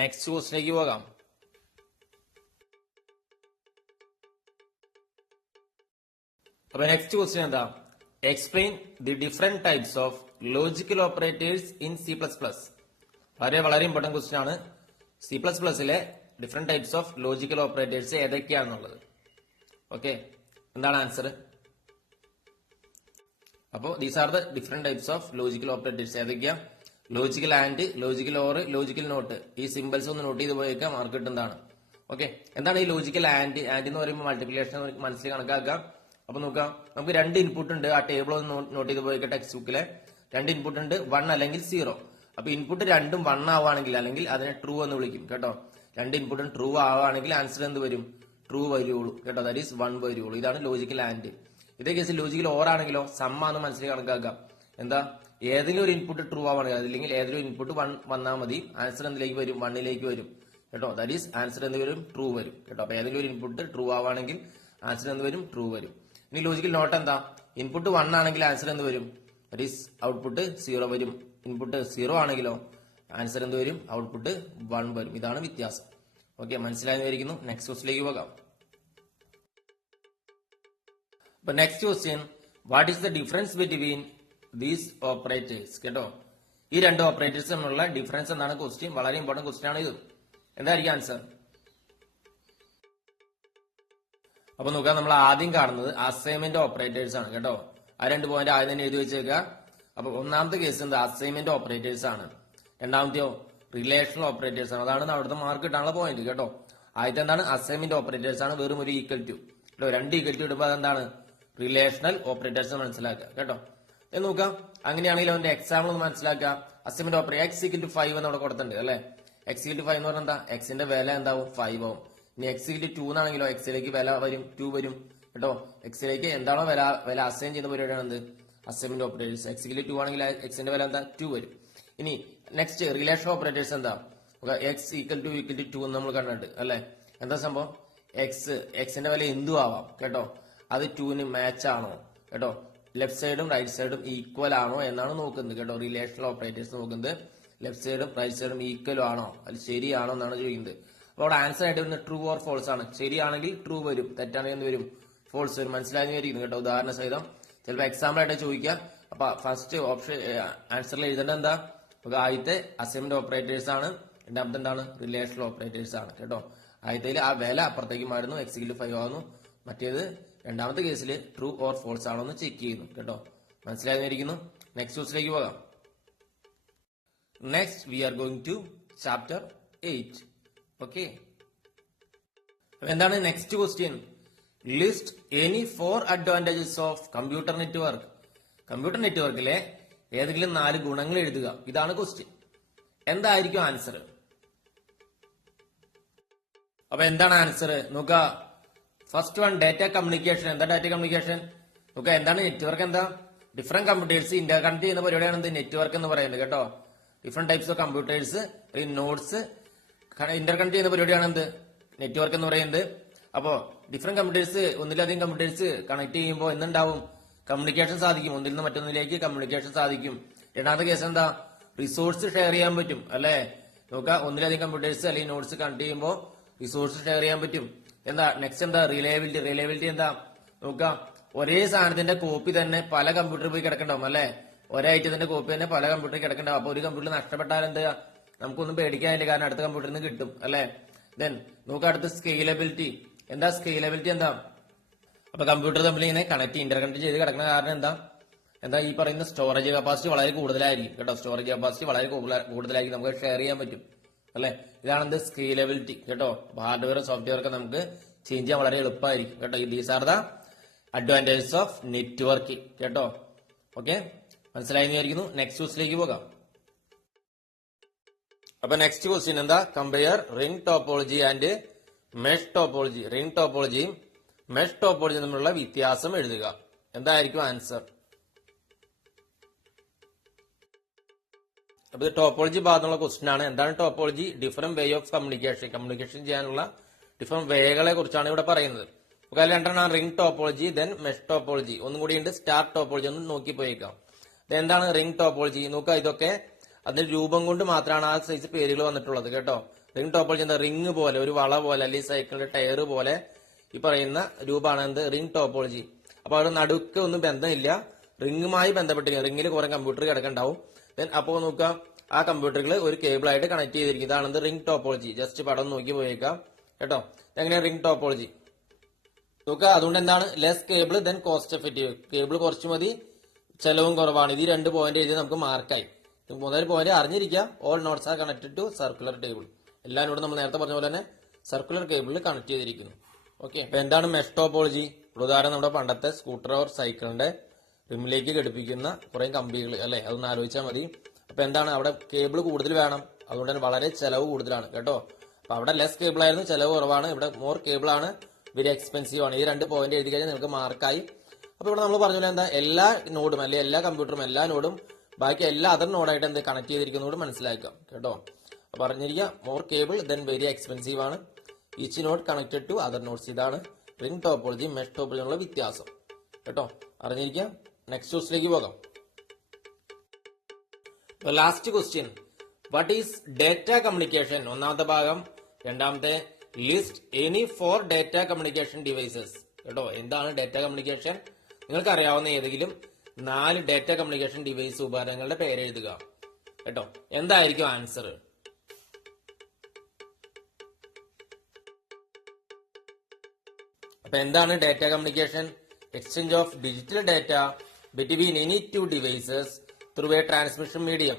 നെക്സ്റ്റ് ക്വസ്റ്റിലേക്ക് പോകാം. അപ്പൊ നെക്സ്റ്റ് ക്വസ്റ്റ്യൻ എന്താ? Explain the different types of logical operators in C++. വളരെ ഇമ്പോർട്ടന്റ് ക്വസ്റ്റ്യൻ ആണ്. C++ലെ different types of logical operators ഏതൊക്കെയാണെന്നുള്ളത്. ഓക്കെ, എന്താണ് ആൻസർ? അപ്പോൾ these are the different types of logical operators. ഏതൊക്കെയാ? Logical and, logical or, logical not. ഈ സിമ്പിൾസ് ഒന്ന് നോട്ട് ചെയ്ത് പോയേക്കാം, മാർക്ക് കിട്ടുന്നതാണ്. ഓക്കെ, എന്താണ് ഈ ലോജിക്കൽ ആൻഡ്? ആൻഡ് എന്ന് പറയുമ്പോൾ മൾട്ടിപ്ലിക്കേഷൻ മനസ്സിൽ കണക്കാക്കാം. അപ്പൊ നോക്കാം, നമുക്ക് 2 ഇൻപുട്ട് ഉണ്ട്. ആ ടേബിൾ ഒന്ന് നോട്ട് ചെയ്ത് പോയിക്കട്ടെ. ടെക്സ്റ്റ് ബുക്കിലെ 2 ഇൻപുട്ട് ഉണ്ട്, 1 അല്ലെങ്കിൽ 0. അപ്പൊ ഇൻപുട്ട് രണ്ടും 1 ആവുകയാണെങ്കിൽ അല്ലെങ്കിൽ അതിനെ ട്രൂ എന്ന് വിളിക്കും കേട്ടോ. 2 ഇൻപുട്ടും ട്രൂ ആവുകയാണെങ്കിൽ ആൻസർ എന്ത് വരും? ട്രൂ വരുള്ളൂ കേട്ടോ. ദാറ്റ് ഈസ് 1 വരുള്ളൂ. ഇതാണ് ലോജിക്കൽ ആൻഡ്. ഇതേ കേസിൽ ലോജിക്കൽ ഓർ ആണെങ്കിലോ സമ്മാന്ന് മനസ്സിൽ കണക്കാക്കാം. എന്താ? ഏതെങ്കിലും ഒരു ഇൻപുട്ട് ട്രൂ ആവുകയാണെങ്കിൽ അല്ലെങ്കിൽ ഏതെങ്കിലും ഇൻപുട്ട് 1 വന്നാൽ മതി, ആൻസർ എന്തിലേക്ക് വരും? 1ലേക്ക് വരും കേട്ടോ. ദാറ്റ് ഈസ് ആൻസർ എന്ത് വരും? ട്രൂ വരും കേട്ടോ. അപ്പൊ ഏതെങ്കിലും ഒരു ഇൻപുട്ട് ട്രൂ ആവുകയാണെങ്കിൽ ആൻസർ എന്ത് വരും? ട്രൂ വരും. ഇനി ലോജിക്കൽ നോട്ട് എന്താ? ഇൻപുട്ട് 1 ആണെങ്കിൽ ആൻസർ എന്ത് വരും? ദാറ്റ് ഈസ് ഔട്ട്പുട്ട് 0 വരും. ഇൻപുട്ട് 0 ആണെങ്കിലോ ആൻസർ എന്ത് വരും? ഔട്ട്പുട്ട് 1 വരും. ഇതാണ് വ്യത്യാസം. ഓക്കെ, മനസ്സിലായി വിചാരിക്കുന്നു. നെക്സ്റ്റ് ക്വസ്റ്റിലേക്ക് പോകാം. അപ്പൊ next question, what is the difference between these operators? കേട്ടോ, ഈ രണ്ട് ഓപ്പറേറ്റേഴ്സ് തമ്മിലുള്ള ഡിഫറൻസ് എന്താണ് ക്വസ്റ്റ്യൻ. വളരെ ഇമ്പോർട്ടന്റ് ക്വസ്റ്റ്യൻ ആണ് ഇത്. എന്തായിരിക്കും ആൻസർ? അപ്പൊ നോക്കാം, നമ്മൾ ആദ്യം കാണുന്നത് അസൈൻമെന്റ് ഓപ്പറേറ്റേഴ്സ് ആണ്. കേട്ടോ, ആ 2 പോയിന്റ് ആദ്യം തന്നെ എഴുതി വെച്ചേക്കുക. അപ്പൊ ഒന്നാമത്തെ കേസ് എന്താ? അസൈൻമെന്റ് ഓപ്പറേറ്റേഴ്സ് ആണ്. രണ്ടാമത്തെയോ റിലേഷണൽ ഓപ്പറേറ്റേഴ്സ് ആണ്. അതാണ് അവിടുത്തെ മാർക്ക് കിട്ടാനുള്ള പോയിന്റ്. കേട്ടോ, ആദ്യത്തെ എന്താണ്? അസൈൻമെന്റ് ഓപ്പറേറ്റേഴ്സ് ആണ്. വെറും ഒരു ഈക്വൽ ടു. കേട്ടോ, 2 ഈക്വൽ ടു ഇടുമ്പോൾ അതെന്താണ്? റിലേഷണൽ ഓപ്പറേറ്റേഴ്സ് മനസ്സിലാക്കുക. കേട്ടോ, നോക്കാം. അങ്ങനെയാണെങ്കിൽ അവന്റെ എക്സാമ്പിൾ ഒന്ന് മനസ്സിലാക്കുക. Assignment operator X equal to 5 എന്ന് അവിടെ കൊടുത്തിട്ടുണ്ട് അല്ലെ. എക്സ് ഈക്വൽ ടു 5 എന്ന് പറഞ്ഞാൽ എന്താ? എക്സിന്റെ വില എന്താവും? 5 ആവും. ഇനി എക്സ് ഈക്വൽ ടു 2 എന്നാണെങ്കിലോ എക്സിലേക്ക് വില വരും 2 വരും. കേട്ടോ, എക്സിലേക്ക് എന്താണോ വില അസൈൻ ചെയ്യുന്ന പരിപാടിയാണ് എന്ത്? Assignment operators. X equal to 2 ആണെങ്കിൽ എക്സിന്റെ വില എന്താ? 2 വരും. ഇനി നെക്സ്റ്റ് റിലേഷൻ ഓപ്പറേറ്റേഴ്സ് എന്താ? എക്സ് ഈക്വൽ ടു 2 എന്ന് നമ്മൾ കണ്ടിട്ട് അല്ലെ. എന്താ സംഭവം? എക്സിന്റെ വില എന്തും ആവാം. കേട്ടോ, അത് 2ന് മാച്ച് ആണോ? കേട്ടോ, ലെഫ്റ്റ് സൈഡും റൈറ്റ് സൈഡും ഈക്വൽ ആണോ എന്നാണ് നോക്കുന്നത്. കേട്ടോ, റിലേഷണൽ ഓപ്പറേറ്റേഴ്സ് നോക്കുന്നത് ലെഫ്റ്റ് സൈഡും റൈറ്റ് സൈഡും ഈക്വൽ ആണോ, അത് ശരിയാണോ എന്നാണ് ചോദിക്കുന്നത്. അപ്പോൾ അവിടെ ആൻസർ ആയിട്ട് വരുന്നത് ട്രൂ ഓർ ഫോൾസ് ആണ്. ശരിയാണെങ്കിൽ ട്രൂ വരും, തെറ്റാണെങ്കിൽ എന്ത് വരും? ഫോൾസ് വരും. മനസ്സിലായിരിക്കുന്നു. കേട്ടോ, ഉദാഹരണ സഹിതം ചിലപ്പോൾ എക്സാമ്പിൾ ആയിട്ട് ചോദിക്കാം. അപ്പൊ ഫസ്റ്റ് ഓപ്ഷൻ ആൻസറിൽ എഴുതേണ്ടത് എന്താ? ആദ്യത്തെ അസൈൻമെന്റ് ഓപ്പറേറ്റേഴ്സ് ആണ്. രണ്ടാമത്തെ എന്താണ്? റിലേഷണൽ ഓപ്പറേറ്റേഴ്സ് ആണ്. കേട്ടോ, ആദ്യത്തിൽ ആ വില അപ്പുറത്തേക്ക് മാറുന്നു, എക്സ് ഈക്വൽ ടു 5 ആവുന്നു. മറ്റേത് രണ്ടാമത്തെ കേസിൽ ട്രൂ ഓർ ഫോൾസ് ആണോ എന്ന് ചെക്ക് ചെയ്യുന്നു. കേട്ടോ, മനസ്സിലായിരിക്കുന്നു. നെക്സ്റ്റ് ക്വസ്റ്റിലേക്ക് പോകാം. Next we are going to chapter 8. Okay, എന്താണ് next question? List any 4 advantages of computer network. Computer നെറ്റ്വർക്കിലെ ഏതെങ്കിലും 4 ഗുണങ്ങൾ എഴുതുക. ഇതാണ് ക്വസ്റ്റ്യൻ. എന്തായിരിക്കും ആൻസർ? അപ്പൊ എന്താണ് ആൻസർ നോക്കുക. First one, data communication. എന്താ ഡാറ്റ കമ്മ്യൂണിക്കേഷൻ? നോക്കുക, എന്താണ് നെറ്റ്വർക്ക്? എന്താ? ഡിഫറെന്റ് കമ്പ്യൂട്ടേഴ്സ് ഇന്റർകണക്ട് ചെയ്യുന്ന പരിപാടിയാണ് എന്ത്? നെറ്റ്വർക്ക് എന്ന് പറയുന്നത്. കേട്ടോ, different types of computers nodes interconnect ചെയ്യുന്ന പരിപാടിയാണ് എന്ത്? നെറ്റ്വർക്ക് എന്ന് പറയുന്നത്. അപ്പോ ഡിഫറെന്റ് കമ്പ്യൂട്ടേഴ്സ്, ഒന്നിലധികം കമ്പ്യൂട്ടേഴ്സ് കണക്ട് ചെയ്യുമ്പോൾ എന്തുണ്ടാവും? കമ്മ്യൂണിക്കേഷൻ സാധിക്കും. ഒന്നിൽ നിന്ന് മറ്റൊന്നിലേക്ക് കമ്മ്യൂണിക്കേഷൻ സാധിക്കും. രണ്ടാമത്തെ കേസ് എന്താ? റിസോഴ്സ് ഷെയർ ചെയ്യാൻ പറ്റും അല്ലെ. നോക്കുക, ഒന്നിലധികം കമ്പ്യൂട്ടേഴ്സ് അല്ലെങ്കിൽ നോഡ്സ് കണക്ട് ചെയ്യുമ്പോൾ റിസോഴ്സ് ഷെയർ ചെയ്യാൻ പറ്റും. എന്താ നെക്സ്റ്റ്? എന്താ? റിലയബിലിറ്റി. റിലയബിലിറ്റി എന്താ? നോക്കുക, ഒരേ സാധനത്തിന്റെ കോപ്പി തന്നെ പല കമ്പ്യൂട്ടറിൽ പോയി കിടക്കണ്ടാവും അല്ലെ. ഒരേ ഐറ്റത്തിന്റെ കോപ്പി തന്നെ പല കമ്പ്യൂട്ടറിൽ കിടക്കണ്ടാവും. അപ്പൊ ഒരു കമ്പ്യൂട്ടർ നഷ്ടപ്പെട്ടാൽ എന്താ? നമുക്കൊന്നും പേടിക്കാനില്ല, കാരണം അടുത്ത കമ്പ്യൂട്ടറിൽ നിന്ന് കിട്ടും അല്ലെ. ദെൻ നോക്കുക, അടുത്ത് സ്കെയിലബിലിറ്റി. എന്താ സ്കെയിലബിലിറ്റി? എന്താ? അപ്പൊ കമ്പ്യൂട്ടർ തമ്മിൽ ഇങ്ങനെ ഇന്റർകണക്ട് ചെയ്ത് കിടക്കുന്ന കാരണം എന്താ ഈ പറയുന്ന സ്റ്റോറേജ് കപ്പാസിറ്റി വളരെ കൂടുതലായിരിക്കും. കേട്ടോ, സ്റ്റോറേജ് കപ്പാസിറ്റി വളരെ കൂടുതലായിരിക്കും. നമുക്ക് ഷെയർ ചെയ്യാൻ പറ്റും അല്ലെ. ഇതാണ് എന്ത്? സ്കെയിലബിലിറ്റി. കേട്ടോ, ഹാർഡ്വെയർ സോഫ്റ്റ്വെയർ ഒക്കെ നമുക്ക് ചേഞ്ച് ചെയ്യാൻ വളരെ എളുപ്പമായിരിക്കും. കേട്ടോ, these are the advantages of networking. കേട്ടോ, ഓക്കെ, മനസ്സിലായി വിചാരിക്കുന്നു. നെക്സ്റ്റ് ക്വസ്റ്റിലേക്ക് പോകാം. അപ്പൊ നെക്സ്റ്റ് ക്വസ്റ്റ്യൻ എന്താ? Compare ring topology and mesh topology. Ring ടോപ്പോളജിയും മെഷ് ടോപ്പോളജിയും തമ്മിലുള്ള വ്യത്യാസം എഴുതുക. എന്തായിരിക്കും ആൻസർ? അപ്പൊ ഇത് ടോപ്പോളജി ഭാഗത്തുള്ള ക്വസ്റ്റ്യൻ ആണ്. എന്താണ് topology? Different way of communication. Communication ചെയ്യാനുള്ള ഡിഫറെന്റ് വേകളെ കുറിച്ചാണ് ഇവിടെ പറയുന്നത്. അതിൽ രണ്ടെണ്ണം ring topology, then mesh topology. ഒന്നും കൂടി ഉണ്ട് സ്റ്റാർ ടോപ്പോളജി. ഒന്ന് നോക്കി പോയേക്കാം. എന്താണ് റിംഗ് ടോപ്പോളജി? നോക്കുക, ഇതൊക്കെ അതിന്റെ രൂപം കൊണ്ട് മാത്രമാണ് ആ സൈസ് പേരുകൾ വന്നിട്ടുള്ളത്. കേട്ടോ, റിംഗ് ടോപ്പോളജി എന്താ? റിംഗ് പോലെ, ഒരു വള പോലെ, അല്ലെങ്കിൽ സൈക്കിളിന്റെ ടയർ പോലെ ഈ പറയുന്ന രൂപമാണ് എന്ത്? Ring topology. അപ്പൊ അവിടെ നടുക്ക് ഒന്നും ബന്ധമില്ല, റിംഗുമായി ബന്ധപ്പെട്ടില്ല. റിംഗിൽ കുറെ കമ്പ്യൂട്ടർ കിടക്കണ്ടാവും. ദെൻ അപ്പോ നോക്കുക, ആ കമ്പ്യൂട്ടറുകൾ ഒരു കേബിൾ ആയിട്ട് കണക്ട് ചെയ്തിരിക്കും. ഇതാണ് റിംഗ് ടോപ്പോളജി. ജസ്റ്റ് പടം നോക്കി പോയേക്കാം. കേട്ടോ, എങ്ങനെയാണ് റിംഗ് ടോപ്പോളജി നോക്കുക. അതുകൊണ്ട് എന്താണ്? Less cable then cost effective. Cable കുറച്ചു മതി, ചെലവും കുറവാണ്. ഇത് 2 പോയിന്റ് എഴുതി നമുക്ക് മാർക്കായി. മുതൽ പോയിന്റ് അറിഞ്ഞിരിക്കുക. All nodes are connected to circular table. എല്ലാവരോടും നമ്മൾ നേരത്തെ പറഞ്ഞ പോലെ തന്നെ സർക്കുലർ കേബിളിൽ കണക്ട് ചെയ്തിരിക്കുന്നു. ഓക്കെ, അപ്പൊ എന്താണ് മെഷ് ടോപ്പോളജി? ഉദാഹരണം നമ്മുടെ പണ്ടത്തെ സ്കൂട്ടർ ഓർ സൈക്കിളിന്റെ റിമിലേക്ക് ഘടിപ്പിക്കുന്ന കുറെ കമ്പികൾ അല്ലെ, അതൊന്ന് ആലോചിച്ചാൽ മതി. അപ്പൊ എന്താണ്? അവിടെ കേബിൾ കൂടുതൽ വേണം, അതുകൊണ്ട് തന്നെ വളരെ ചെലവ് കൂടുതലാണ്. കേട്ടോ, അപ്പൊ അവിടെ ലെസ് കേബിൾ ആയിരുന്നു, ചെലവ് കുറവാണ്. ഇവിടെ മോർ കേബിൾ ആണ്, വെരി എക്സ്പെൻസീവ് ആണ്. ഈ 2 പോയിന്റ് എഴുതി കഴിഞ്ഞാൽ നിങ്ങൾക്ക് മാർക്കായി. അപ്പൊ ഇവിടെ നമ്മൾ പറഞ്ഞ എന്താ? എല്ലാ നോഡും അല്ലെങ്കിൽ എല്ലാ കമ്പ്യൂട്ടറും എല്ലാ നോഡും ബാക്കി എല്ലാ അതർ നോഡായിട്ട് എന്ത് കണക്ട് ചെയ്തിരിക്കുന്നതോട് മനസ്സിലാക്കാം. കേട്ടോ, പറഞ്ഞിരിക്കുക more cable then very expensive ആണ്. Each node connected to other nodes. ഇതാണ് റിംഗ് ടോപ്പോളജി മെഷ് ടോപ്പോളജിയുള്ള വ്യത്യാസം. കേട്ടോ, അറിഞ്ഞിരിക്കാം. നെക്സ്റ്റ് ക്വസ്റ്റിലേക്ക് പോകാം. Last question, what is data communication? ഒന്നാമത്തെ ഭാഗം. രണ്ടാമത്തെ list any 4 data communication devices. കേട്ടോ, എന്താണ് ഡേറ്റ കമ്മ്യൂണിക്കേഷൻ? നിങ്ങൾക്ക് അറിയാവുന്ന ഏതെങ്കിലും 4 ഡേറ്റ കമ്മ്യൂണിക്കേഷൻ ഡിവൈസ് ഉപകരണങ്ങളുടെ പേര് എഴുതുക. കേട്ടോ, എന്തായിരിക്കും ആൻസർ? അപ്പൊ എന്താണ് data communication? Exchange of digital data between any 2 devices through A transmission medium.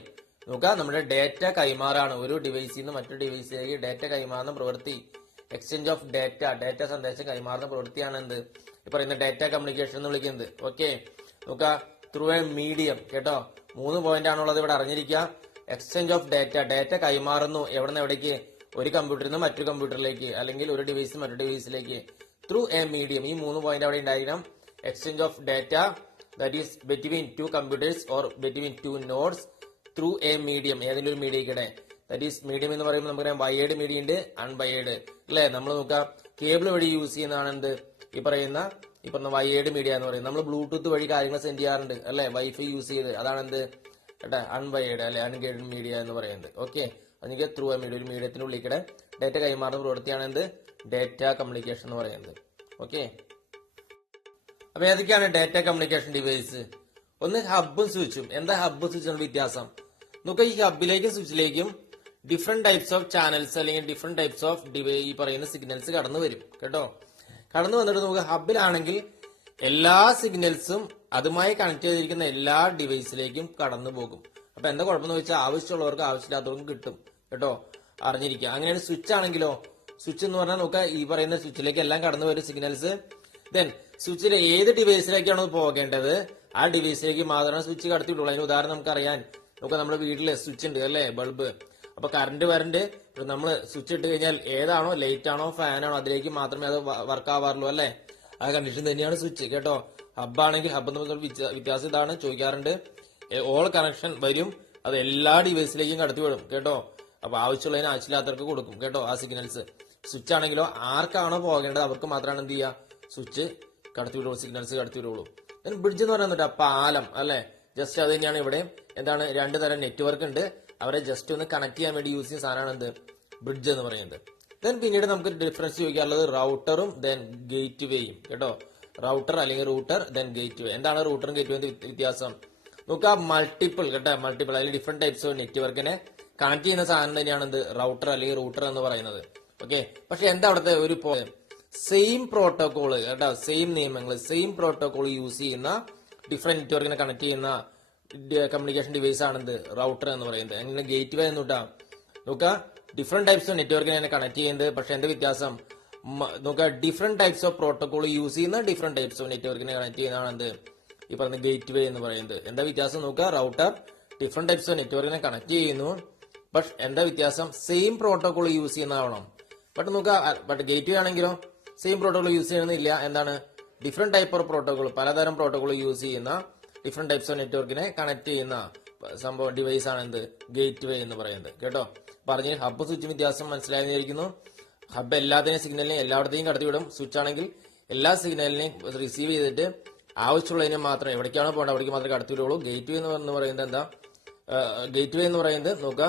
നോക്കുക, നമ്മുടെ ഡാറ്റ കൈമാറാണ്. ഒരു ഡിവൈസിൽ നിന്ന് മറ്റൊരു ഡിവൈസിലേക്ക് ഡാറ്റ കൈമാറുന്ന പ്രവൃത്തി എക്സ്ചേഞ്ച് ഓഫ് ഡാറ്റ സന്ദേശം കൈമാറുന്ന പ്രവൃത്തിയാണ് എന്ത് ഈ പറയുന്ന ഡാറ്റ കമ്മ്യൂണിക്കേഷൻ എന്ന് വിളിക്കുന്നത്. ഓക്കെ, നോക്കുക, ത്രൂ എ മീഡിയം. കേട്ടോ, 3 പോയിന്റ് ആണുള്ളത് ഇവിടെ അറിഞ്ഞിരിക്കുക. എക്സ്ചേഞ്ച് ഓഫ് ഡാറ്റ കൈമാറുന്നു. എവിടെ നിന്ന് എവിടേക്ക്? ഒരു കമ്പ്യൂട്ടറിൽ നിന്ന് മറ്റൊരു കമ്പ്യൂട്ടറിലേക്ക്, അല്ലെങ്കിൽ ഒരു ഡിവൈസ് മറ്റൊരു ഡിവൈസിലേക്ക്. ത്രൂ എ മീഡിയം, ഈ 3 പോയിന്റ് അവിടെ ഉണ്ടായിരിക്കണം. Exchange of data that is between 2 computers or between 2 nodes through A medium, ഏതെങ്കിലും ഒരു മീഡിയക്കിടെ. ദാറ്റ് ഈസ് മീഡിയം എന്ന് പറയുമ്പോൾ നമുക്കറിയാം വയേർഡ് മീഡിയ ഉണ്ട്, അൺവയേർഡ് അല്ലെ. നമ്മൾ നോക്കാം, കേബിൾ വഴി യൂസ് ചെയ്യുന്നതാണ് എന്ത് ഈ പറയുന്ന വയേർഡ് മീഡിയ എന്ന് പറയുന്നത്. നമ്മൾ ബ്ലൂടൂത്ത് വഴി കാര്യങ്ങൾ സെൻഡ് ചെയ്യാറുണ്ട് അല്ലെ, വൈഫൈ യൂസ് ചെയ്ത്. അതാണ് എന്ത് കേട്ടാ അൺവയേർഡ് അല്ലെ, അൺഗൈഡഡ് മീഡിയ എന്ന് പറയുന്നത്. ഓക്കെ, അതിന് ത്രൂ എ മീഡിയ, ഒരു മീഡിയത്തിനുള്ളിൽ ഡാറ്റ കൈമാറുന്ന പ്രവൃത്തിയാണ് എന്ത് ഡാറ്റ കമ്മ്യൂണിക്കേഷൻ എന്ന് പറയുന്നത്. ഓക്കെ, അപ്പൊ ഏതൊക്കെയാണ് ഡാറ്റ കമ്മ്യൂണിക്കേഷൻ ഡിവൈസ്? ഒന്ന് ഹബ്ബും സ്വിച്ചും. എന്താ ഹബ്ബും സ്വിച്ചും വ്യത്യാസം? നമുക്ക് ഈ ഹബിലേക്കും സ്വിച്ചിലേക്കും ഡിഫറെന്റ് ടൈപ്സ് ഓഫ് ചാനൽസ് അല്ലെങ്കിൽ ഡിഫറെന്റ് ടൈപ്സ് ഓഫ് ഈ പറയുന്ന സിഗ്നൽസ് കടന്നു വരും. കേട്ടോ, കടന്നു വന്നിട്ട് നമുക്ക് ഹബിലാണെങ്കിൽ എല്ലാ സിഗ്നൽസും അതുമായി കണക്ട് ചെയ്തിരിക്കുന്ന എല്ലാ ഡിവൈസിലേക്കും കടന്നു പോകും. അപ്പൊ എന്താ കുഴപ്പമെന്ന് വെച്ചാൽ ആവശ്യമുള്ളവർക്ക് ആവശ്യമില്ലാത്തവർക്കും കിട്ടും. കേട്ടോ, അറിഞ്ഞിരിക്കുക. അങ്ങനെയാണ് സ്വിച്ച് ആണെങ്കിലോ, സ്വിച്ച് എന്ന് പറഞ്ഞാൽ നോക്കുക, ഈ പറയുന്ന സ്വിച്ചിലേക്ക് എല്ലാം കടന്നു വരും സിഗ്നൽസ്. ദെൻ സ്വിച്ചിലെ ഏത് ഡിവൈസിലേക്കാണ് പോകേണ്ടത് ആ ഡിവൈസിലേക്ക് മാത്രമേ സ്വിച്ച് കടത്തിയിട്ടുള്ളൂ. അതിന് ഉദാഹരണം നമുക്കറിയാൻ നോക്കാം, നമ്മുടെ വീട്ടിലെ സ്വിച്ച് ഉണ്ട് അല്ലെ, ബൾബ്. അപ്പൊ കറണ്ട് നമ്മൾ സ്വിച്ച് ഇട്ട് കഴിഞ്ഞാൽ ഏതാണോ, ലൈറ്റ് ആണോ ഫാൻ ആണോ, അതിലേക്ക് മാത്രമേ അത് വർക്ക് ആവാറുള്ളൂ അല്ലെ. ആ കണ്ടീഷൻ തന്നെയാണ് സ്വിച്ച്. കേട്ടോ, ഹബ്ബാണെങ്കിൽ ഹബ്ബ് വ്യത്യാസം ഇതാണ്, ചോദിക്കാറുണ്ട്. ഓൾ കണക്ഷൻ വരും, അത് എല്ലാ ഡിവൈസിലേക്കും കടത്തി വിടും. കേട്ടോ, അപ്പൊ ആവശ്യമുള്ളതിന് ആവശ്യമില്ലാത്തവർക്ക് കൊടുക്കും. കേട്ടോ, ആ സിഗ്നൽസ്. സ്വിച്ച് ആണെങ്കിലോ ആർക്കാണോ പോകേണ്ടത് അവർക്ക് മാത്രമാണ് എന്ത് ചെയ്യുക, സ്വിച്ച് കടത്തിവിടുള്ളൂ, സിഗ്നൽസ് കടത്തിവിടുള്ളൂ. ബ്രിഡ്ജ് എന്ന് പറയുന്നത് പാലം അല്ലെ, ജസ്റ്റ് അത് തന്നെയാണ് ഇവിടെ. എന്താണ്, 2 തരം നെറ്റ്വർക്ക് ഉണ്ട്, അവരെ ജസ്റ്റ് ഒന്ന് കണക്ട് ചെയ്യാൻ വേണ്ടി യൂസ് ചെയ്യുന്ന സാധനമാണ് എന്ത് ബ്രിഡ്ജ് എന്ന് പറയുന്നത്. ദെൻ പിന്നീട് നമുക്ക് ഡിഫറൻസ് ചോദിക്കാറുള്ളത് റൗട്ടറും ദെൻ ഗേറ്റ് വേയും. കേട്ടോ, റൗട്ടർ അല്ലെങ്കിൽ റൂട്ടർ ദെൻ ഗേറ്റ് വേ. എന്താണ് റൂട്ടറും ഗേറ്റ് വേ വ്യത്യാസം? നോക്കുക, മൾട്ടിപ്പിൾ അല്ലെങ്കിൽ ഡിഫറെന്റ് ടൈപ്സ് ഓഫ് നെറ്റ്വർക്കിനെ കണക്ട് ചെയ്യുന്ന സാധനം തന്നെയാണ് എന്ത് റൗട്ടർ അല്ലെങ്കിൽ റൂട്ടർ എന്ന് പറയുന്നത്. ഓക്കെ, പക്ഷെ എന്താ അവിടുത്തെ ഒരു സെയിം പ്രോട്ടോകോൾ കേട്ടോ, സെയിം നിയമങ്ങൾ, സെയിം പ്രോട്ടോകോൾ യൂസ് ചെയ്യുന്ന ഡിഫറെന്റ് നെറ്റ്വർക്കിനെ കണക്ട് ചെയ്യുന്ന കമ്മ്യൂണിക്കേഷൻ ഡിവൈസ് ആണെന്ത് റൗട്ടർ എന്ന് പറയുന്നത്. അങ്ങനെ ഗേറ്റ് വേ എന്നിട്ടാ നോക്കുക, ഡിഫറെന്റ് ടൈപ്സ് ഓഫ് നെറ്റ്വർക്കിനെ കണക്ട് ചെയ്യുന്നത്. പക്ഷെ എന്താ വ്യത്യാസം? നോക്കുക, different types of protocol use ചെയ്യുന്ന ഡിഫറെന്റ് ടൈപ്സ് ഓഫ് നെറ്റ്വർക്കിനെ കണക്ട് ചെയ്യുന്നതാണ് എന്ത് ഈ പറയുന്ന ഗേറ്റ് വേ എന്ന് പറയുന്നത്. എന്താ വ്യത്യാസം നോക്കുക, റൗട്ടർ ഡിഫറെന്റ് ടൈപ്സ് ഓഫ് നെറ്റ്വർക്കിനെ കണക്ട് ചെയ്യുന്നു, പക്ഷെ എന്താ വ്യത്യാസം? സെയിം പ്രോട്ടോകോൾ യൂസ് ചെയ്യുന്നതാവണം. ബട്ട് ഗേറ്റ് വേ ആണെങ്കിലോ സെയിം പ്രോട്ടോകോൾ യൂസ് ചെയ്യണമെന്നില്ല. എന്താണ്, ഡിഫറെന്റ് ടൈപ്പ് ഓഫ് പ്രോട്ടോകോൾ, പലതരം പ്രോട്ടോകോൾ യൂസ് ചെയ്യുന്ന ഡിഫറെന്റ് ടൈപ്സ് ഓഫ് നെറ്റ്വർക്കിനെ കണക്ട് ചെയ്യുന്ന സംഭവം ഡിവൈസ് ആണ് എന്ത് ഗേറ്റ് വേ എന്ന് പറയുന്നത്. കേട്ടോ, പറഞ്ഞ് ഹബ്ബ് സ്വിച്ച് വ്യത്യാസം മനസ്സിലായിരിക്കുന്നു. ഹബ്ബ് എല്ലാത്തിനെയും സിഗ്നലിനെയും എല്ലായിടത്തേയും കടത്തിവിടും. സ്വിച്ച് ആണെങ്കിൽ എല്ലാ സിഗ്നലിനെയും റിസീവ് ചെയ്തിട്ട് ആവശ്യമുള്ളതിനെ മാത്രം എവിടേക്കാണോ പോകേണ്ടത് അവിടേക്ക് മാത്രമേ കടത്തിവിടുള്ളൂ. ഗേറ്റ് വേ എന്ന് പറയുന്നത് എന്താ? ഗേറ്റ് വേ എന്ന് പറയുന്നത് നോക്കുക,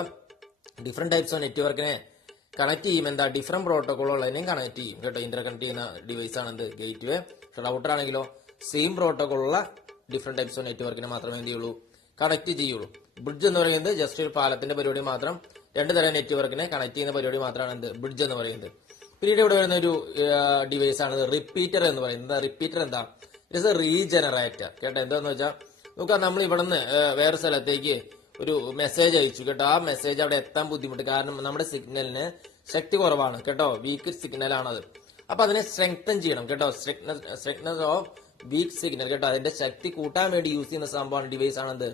ഡിഫറെന്റ് ടൈപ്സ് ഓഫ് നെറ്റ്വർക്കിനെ കണക്ട് ചെയ്യും. എന്താ, ഡിഫറെന്റ് പ്രോട്ടോകോൾ ഉള്ളതിനെയും കണക്ട് ചെയ്യും. കേട്ടോ, ഇന്റർ കണക്ട് ചെയ്യുന്ന ഡിവൈസ് ആണ് എന്ത് ഗേറ്റ് വേ. റൗട്ടർ ആണെങ്കിലോ സെയിം പ്രോട്ടോകോൾ ഉള്ള ഡിഫറെന്റ് ടൈപ്സ് ഓഫ് നെറ്റ്വർക്കിനെ മാത്രമേ എന്ത് ചെയ്യുള്ളൂ, കണക്ട് ചെയ്യുള്ളൂ. ബ്രിഡ്ജ് എന്ന് പറയുന്നത് ജസ്റ്റ് ഒരു പാലത്തിന്റെ പരിപാടി മാത്രം, 2 തരം നെറ്റ്വർക്കിനെ കണക്ട് ചെയ്യുന്ന പരിപാടി മാത്രമാണ് എന്ത് ബ്രിഡ്ജ് എന്ന് പറയുന്നത്. പിന്നീട് ഇവിടെ വരുന്ന ഒരു ഡിവൈസ് ആണ് റിപ്പീറ്റർ എന്ന് പറയുന്നത്. റിപ്പീറ്റർ എന്താ? It is A regenerator. കേട്ടോ, എന്താന്ന് വെച്ചാൽ നോക്കാം, നമ്മൾ ഇവിടെ നിന്ന് വേറെ സ്ഥലത്തേക്ക് ഒരു മെസ്സേജ് അയച്ചു. കേട്ടോ, ആ മെസ്സേജ് അവിടെ എത്താൻ ബുദ്ധിമുട്ട്, കാരണം നമ്മുടെ സിഗ്നലിന് ശക്തി കുറവാണ്. കേട്ടോ, വീക്ക് സിഗ്നൽ ആണത്. അപ്പൊ അതിനെ സ്ട്രെങ്തൻ ചെയ്യണം. കേട്ടോ, സ്ട്രെങ്തനസ് ഓഫ് വീക്ക് സിഗ്നൽ. കേട്ടോ, അതിന്റെ ശക്തി കൂട്ടാൻ വേണ്ടി യൂസ് ചെയ്യുന്ന സംഭവമാണ് ഡിവൈസ് ആണെന്ത്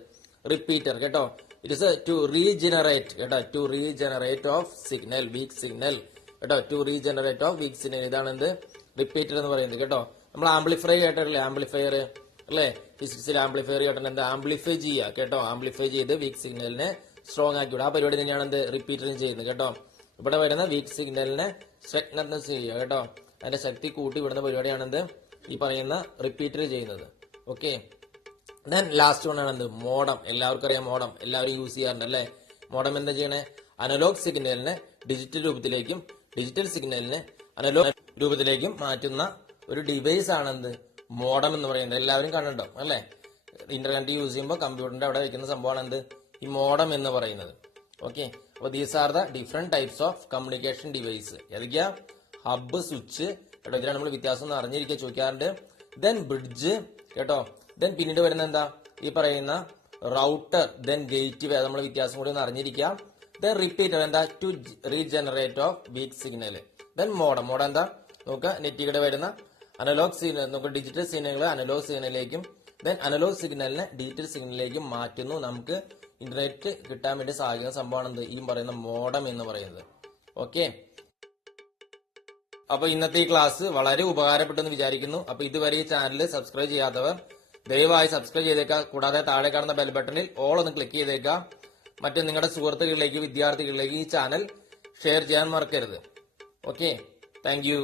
റിപ്പീറ്റർ. കേട്ടോ, ഇറ്റ് ഇസ് ടു റീജനറേറ്റ്. കേട്ടോ, to regenerate of signal, weak signal. കേട്ടോ, to regenerate of weak signal, ഇതാണ് എന്ത് റിപ്പീറ്റർ എന്ന് പറയുന്നത്. കേട്ടോ, നമ്മൾ ആംപ്ലിഫൈ കേട്ടില്ലേ, ആംപ്ലിഫയർ അല്ലെ, ഫിസിക്സിൽ ആംപ്ലിഫയർ കേട്ടിട്ട് എന്താ ആംപ്ലിഫൈ ചെയ്യുക. കേട്ടോ, ആംപ്ലിഫൈ ചെയ്ത് വീക്ക് സിഗ്നലിനെ സ്ട്രോങ് ആക്കി വിടുക. ആ പരിപാടി തന്നെയാണ് എന്ത് റിപ്പീറ്ററും ചെയ്യുന്നത്. കേട്ടോ, ഇവിടെ വരുന്ന വീക്ക് സിഗ്നലിനെ സ്ട്രെങ്തനസ് ചെയ്യുക. കേട്ടോ, അതിന്റെ ശക്തി കൂട്ടി വിടുന്ന പരിപാടിയാണ് എന്ത് ഈ പറയുന്ന റിപ്പീറ്റർ ചെയ്യുന്നത്. ഓക്കെ, ദെൻ ലാസ്റ്റ് വൺ ആണ് എന്ത് മോഡം. എല്ലാവർക്കും അറിയാം മോഡം, എല്ലാവരും യൂസ് ചെയ്യാറുണ്ട് അല്ലെ. മോഡം എന്താ ചെയ്യണേ? അനലോഗ് സിഗ്നലിനെ ഡിജിറ്റൽ രൂപത്തിലേക്കും ഡിജിറ്റൽ സിഗ്നലിനെ അനലോഗ് രൂപത്തിലേക്കും മാറ്റുന്ന ഒരു ഡിവൈസ് ആണ് എന്ത്? മോഡം എന്ന് പറയുന്നത്. എല്ലാവരും കണ്ടിട്ടുണ്ടോ അല്ലെ? ഇന്റർനെറ്റ് യൂസ് ചെയ്യുമ്പോൾ കമ്പ്യൂട്ടറിന്റെ അവിടെ വെക്കുന്ന സംഭവമാണ് എന്ത്? ഈ മോഡം എന്ന് പറയുന്നത്. ഓക്കെ, അപ്പൊ these are the different types of communication device. ഏതൊക്കെയാ? ഹബ്ബ്, സ്വിച്ച് കേട്ടോ. ഇതിലാണ് നമ്മൾ വ്യത്യാസം ഒന്ന് അറിഞ്ഞിരിക്കുക, ചോദിക്കാറുണ്ട്. ദെൻ ബ്രിഡ്ജ് കേട്ടോ. ദെൻ പിന്നീട് വരുന്ന എന്താ? ഈ പറയുന്ന റൗട്ടർ, ദെൻ ഗേറ്റ് വേ. നമ്മൾ വ്യത്യാസം കൂടി ഒന്ന് അറിഞ്ഞിരിക്കാം. ദെൻ റിപ്പീറ്റർ എന്താ? To regenerate of weak signal. Then modem. Modem എന്താ? നമുക്ക് നെറ്റിലൂടെ വരുന്ന അനലോഗ് സിഗ്നൽ, നമുക്ക് ഡിജിറ്റൽ സിഗ്നലുകൾ അനലോഗ് സിഗ്നലിലേക്കും ദെൻ അനലോഗ് സിഗ്നലിനെ ഡിജിറ്റൽ സിഗ്നലിലേക്കും മാറ്റുന്നു. നമുക്ക് ഇന്റർനെറ്റ് കിട്ടാൻ വേണ്ടി സഹായിക്കുന്ന സംഭവമാണ് എന്ത്? ഈ പറയുന്ന മോഡം എന്ന് പറയുന്നത്. ഓക്കെ, അപ്പൊ ഇന്നത്തെ ഈ ക്ലാസ് വളരെ ഉപകാരപ്പെട്ടെന്ന് വിചാരിക്കുന്നു. അപ്പൊ ഇതുവരെ ഈ ചാനൽ സബ്സ്ക്രൈബ് ചെയ്യാത്തവർ ദയവായി സബ്സ്ക്രൈബ് ചെയ്തേക്കുക. കൂടാതെ താഴെ കാണുന്ന ബെൽ ബട്ടണിൽ ഓൾ ഒന്ന് ക്ലിക്ക് ചെയ്തേക്കുക. മറ്റു നിങ്ങളുടെ സുഹൃത്തുക്കളിലേക്ക്, വിദ്യാർത്ഥികളിലേക്ക് ഈ ചാനൽ ഷെയർ ചെയ്യാൻ മറക്കരുത്. Okay, thank you.